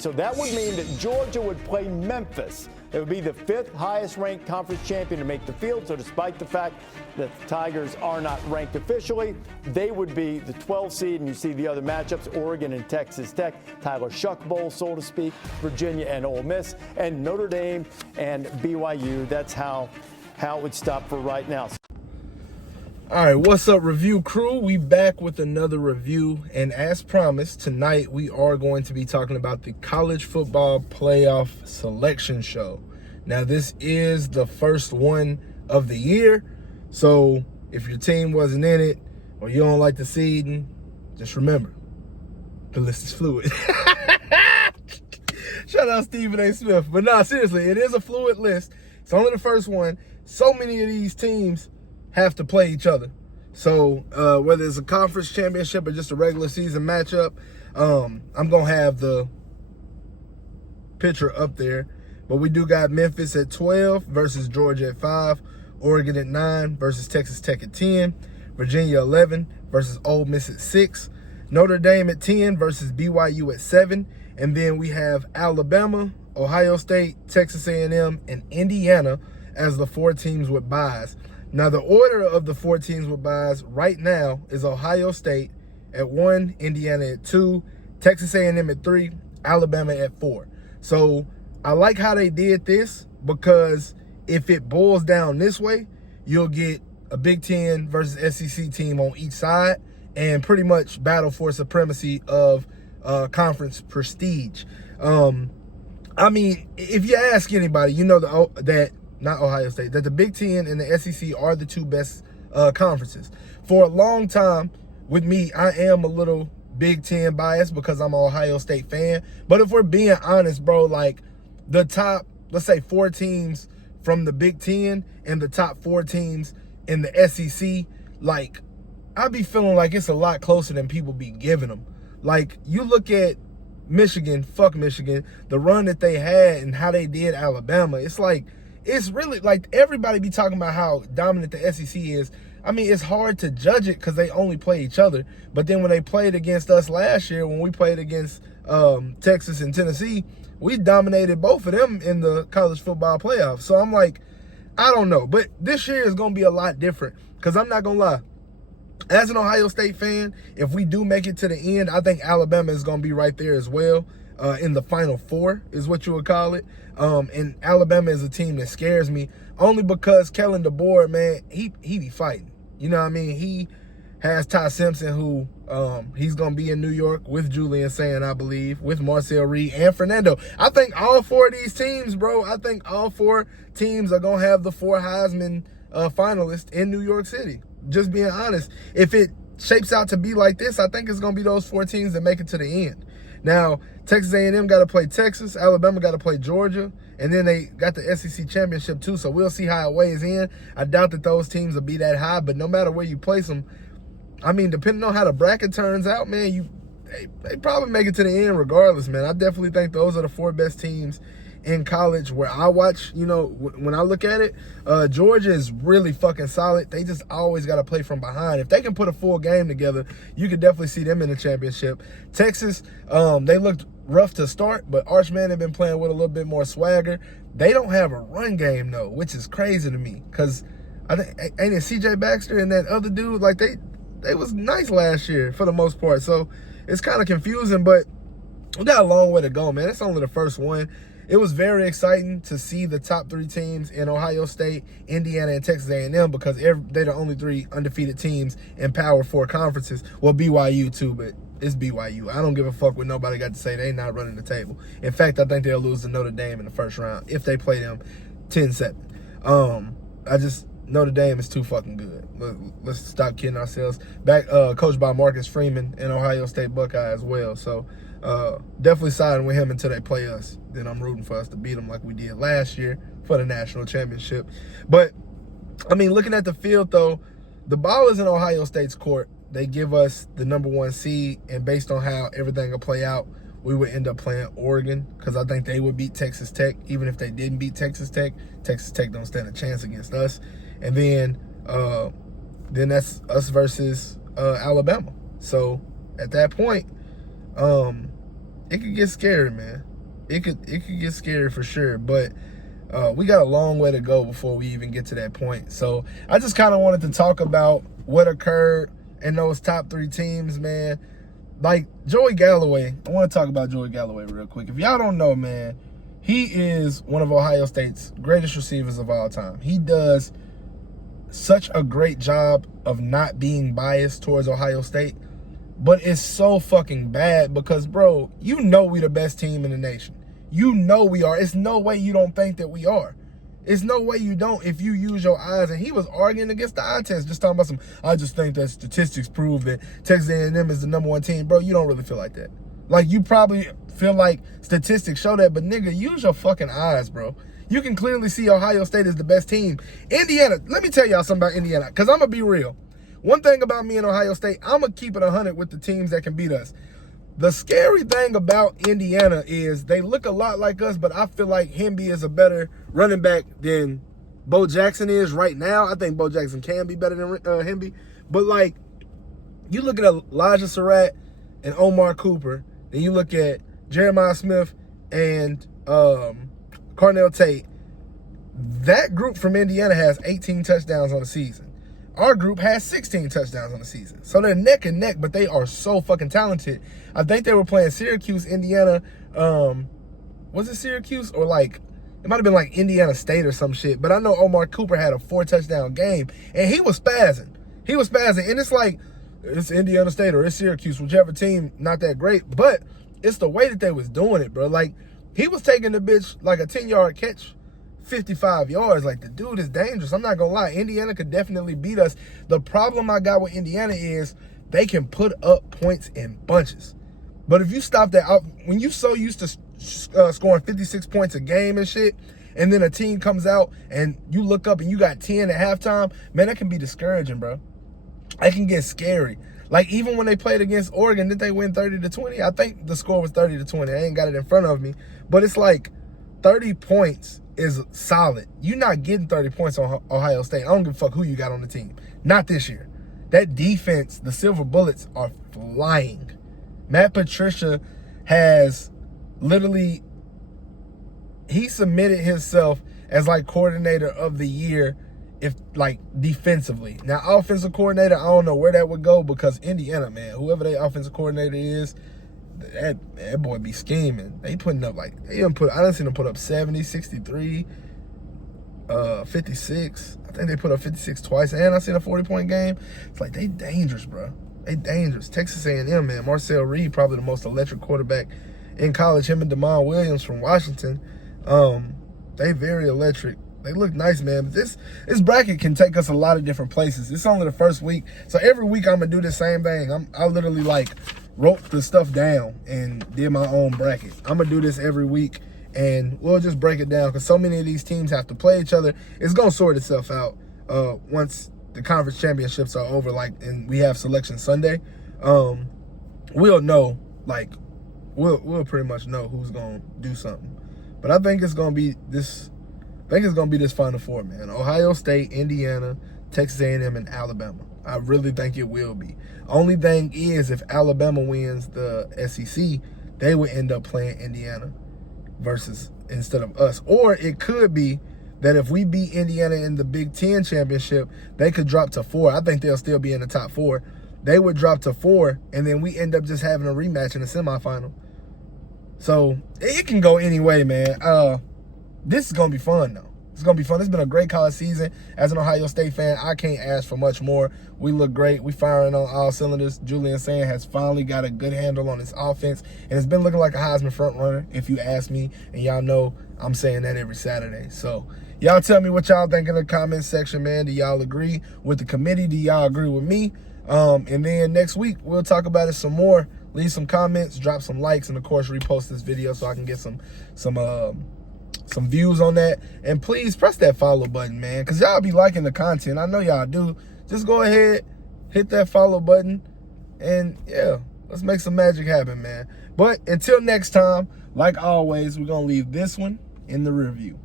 So that would mean that Georgia would play Memphis. It would be the 5th highest ranked conference champion to make the field. So despite the fact that the Tigers are not ranked officially, they would be the 12th seed. And you see the other matchups, Oregon and Texas Tech, Tyler Shuck Bowl, so to speak, Virginia and Ole Miss, and Notre Dame and BYU. That's how it would stop for right now. All right, what's up, review crew? We back with another review, and as promised, tonight we are going to be talking about the college football playoff selection show. Now, this is the first one of the year, so if your team wasn't in it or you don't like the seeding, just remember, the list is fluid. Shout out Stephen A. Smith. But nah, seriously, it is a fluid list. It's only the first one. So many of these teams have to play each other. So whether it's a conference championship or just a regular season matchup, I'm going to have the picture up there. But we do got Memphis at 12 versus Georgia at 5, Oregon at 9 versus Texas Tech at 10, Virginia 11 versus Ole Miss at 6, Notre Dame at 10 versus BYU at 7, and then we have Alabama, Ohio State, Texas A&M, and Indiana as the 4 teams with byes. Now, the order of the 4 teams with byes right now is Ohio State at 1, Indiana at 2, Texas A&M at 3, Alabama at 4. So I like how they did this, because if it boils down this way, you'll get a Big Ten versus SEC team on each side and pretty much battle for supremacy of conference prestige. I mean, if you ask anybody, you know that not Ohio State, that the Big Ten and the SEC are the 2 best conferences. For a long time, with me, I am a little Big Ten biased because I'm an Ohio State fan. But if we're being honest, bro, like the top, let's say 4 teams from the Big Ten and the top 4 teams in the SEC, like I be feeling like it's a lot closer than people be giving them. Like you look at Michigan, fuck Michigan, the run that they had and how they did Alabama, it's really like everybody be talking about how dominant the SEC is. I mean, it's hard to judge it because they only play each other. But then when they played against us last year, when we played against Texas and Tennessee, we dominated both of them in the college football playoffs. So I'm like, I don't know. But this year is going to be a lot different, because I'm not going to lie. As an Ohio State fan, if we do make it to the end, I think Alabama is going to be right there as well. In the Final Four is what you would call it. And Alabama is a team that scares me, only because Kellen DeBoer, man, he be fighting. You know what I mean? He has Ty Simpson, who he's going to be in New York with Julian Sand, I believe, with Marcel Reed and Fernando. I think all 4 of these teams, bro, I think all 4 teams are going to have the 4 Heisman finalists in New York City. Just being honest, if it shapes out to be like this, I think it's going to be those 4 teams that make it to the end. Now, Texas A&M got to play Texas, Alabama got to play Georgia, and then they got the SEC championship too, so we'll see how it weighs in. I doubt that those teams will be that high, but no matter where you place them, I mean, depending on how the bracket turns out, man, they probably make it to the end regardless, man. I definitely think those are the 4 best teams in college where I watch. You know, when I look at it, Georgia is really fucking solid. They just always got to play from behind. If they can put a full game together, you could definitely see them in the championship. Texas, they looked rough to start, but Archman have been playing with a little bit more swagger. They don't have a run game though, which is crazy to me, because I think ain't it CJ Baxter and that other dude, like they was nice last year for the most part. So it's kind of confusing, but we got a long way to go, man. It's only the first one. It was very exciting to see the top 3 teams in Ohio State, Indiana, and Texas A&M, because they're the only 3 undefeated teams in Power 4 conferences. Well, BYU too, but it's BYU. I don't give a fuck what nobody got to say. They not running the table. In fact, I think they'll lose to Notre Dame in the first round if they play them 10-7. Notre Dame is too fucking good. Let's stop kidding ourselves. Coached by Marcus Freeman, and Ohio State Buckeye as well. So definitely siding with him until they play us. Then I'm rooting for us to beat them like we did last year for the national championship. But, I mean, looking at the field, though, the ball is in Ohio State's court. They give us the number 1 seed, and based on how everything will play out, we would end up playing Oregon, because I think they would beat Texas Tech. Even if they didn't beat Texas Tech don't stand a chance against us. And then that's us versus Alabama. So at that point, it could get scary, man. it could get scary for sure. But we got a long way to go before we even get to that point. So I just kind of wanted to talk about what occurred in those top 3 teams, man. Like Joey Galloway, I want to talk about Joey Galloway real quick. If y'all don't know, man, he is one of Ohio State's greatest receivers of all time. He does such a great job of not being biased towards Ohio State, but it's so fucking bad because, bro, you know we the best team in the nation. You know we are. It's no way you don't think that we are. It's no way you don't if you use your eyes. And he was arguing against the eye test, just talking about I just think that statistics prove that Texas A&M is the #1 team. Bro, you don't really feel like that. Like, you probably feel like statistics show that, but nigga, use your fucking eyes, bro. You can clearly see Ohio State is the best team. Indiana, let me tell y'all something about Indiana, because I'm going to be real. One thing about me and Ohio State, I'm going to keep it 100 with the teams that can beat us. The scary thing about Indiana is they look a lot like us, but I feel like Hemby is a better running back than Bo Jackson is right now. I think Bo Jackson can be better than Hemby. But, like, you look at Elijah Surratt and Omar Cooper, then you look at Jeremiah Smith and Carnell Tate. That group from Indiana has 18 touchdowns on the season. Our group has 16 touchdowns on the season. So they're neck and neck, but they are so fucking talented. I think they were playing Syracuse, Indiana. Was it Syracuse? Or like, it might have been like Indiana State or some shit. But I know Omar Cooper had a 4-touchdown game, and he was spazzing. And it's like, it's Indiana State or it's Syracuse, whichever team, not that great. But it's the way that they was doing it, bro. Like, he was taking the bitch like a 10-yard catch, 55 yards. Like, the dude is dangerous. I'm not gonna lie. Indiana could definitely beat us. The problem I got with Indiana is they can put up points in bunches. But if you stop that out, when you so used to scoring 56 points a game and shit, and then a team comes out and you look up and you got 10 at halftime, man, that can be discouraging, bro. It can get scary. Like, even when they played against Oregon, didn't they win 30-20? I think the score was 30-20. I ain't got it in front of me. But it's like 30 points is solid. You're not getting 30 points on Ohio State. I don't give a fuck who you got on the team. Not this year. That defense, the Silver Bullets, are flying. Matt Patricia has literally, he submitted himself as like coordinator of the year, if like defensively. Now, offensive coordinator, I don't know where that would go because Indiana, man, whoever their offensive coordinator is, that boy be scheming. They putting up like, I done seen them put up 70, 63, 56. I think they put up 56 twice, and I seen a 40-point game. It's like, they dangerous, bro. They dangerous. Texas A&M, man. Marcel Reed, probably the most electric quarterback in college. Him and Damon Williams from Washington. They very electric. They look nice, man. But this bracket can take us a lot of different places. It's only the first week. So every week I'm going to do the same thing. I literally, like, wrote the stuff down and did my own bracket. I'm going to do this every week, and we'll just break it down because so many of these teams have to play each other. It's going to sort itself out once the conference championships are over, like, and we have selection Sunday. We'll know, like, we'll pretty much know who's going to do something. But I think it's going to be this. I think it's going to be this Final Four, man. Ohio State, Indiana, Texas A&M, and Alabama. I really think it will be. Only thing is, if Alabama wins the SEC, they would end up playing Indiana instead of us. Or it could be that if we beat Indiana in the Big Ten championship, they could drop to 4. I think they'll still be in the top 4. They would drop to 4, and then we end up just having a rematch in the semifinal. So it can go any way, man. This is going to be fun, though. It's going to be fun. It's been a great college season. As an Ohio State fan, I can't ask for much more. We look great. We firing on all cylinders. Julian Sand has finally got a good handle on his offense, and it's been looking like a Heisman front runner, if you ask me. And y'all know I'm saying that every Saturday. So y'all tell me what y'all think in the comment section, man. Do y'all agree with the committee? Do y'all agree with me? And then next week, we'll talk about it some more. Leave some comments, drop some likes, and of course, repost this video so I can get some views on that. And please press that follow button, man, because y'all be liking the content. I know y'all do. Just go ahead, hit that follow button, and yeah, let's make some magic happen, man. But until next time, like always, we're going to leave this one in the rear view.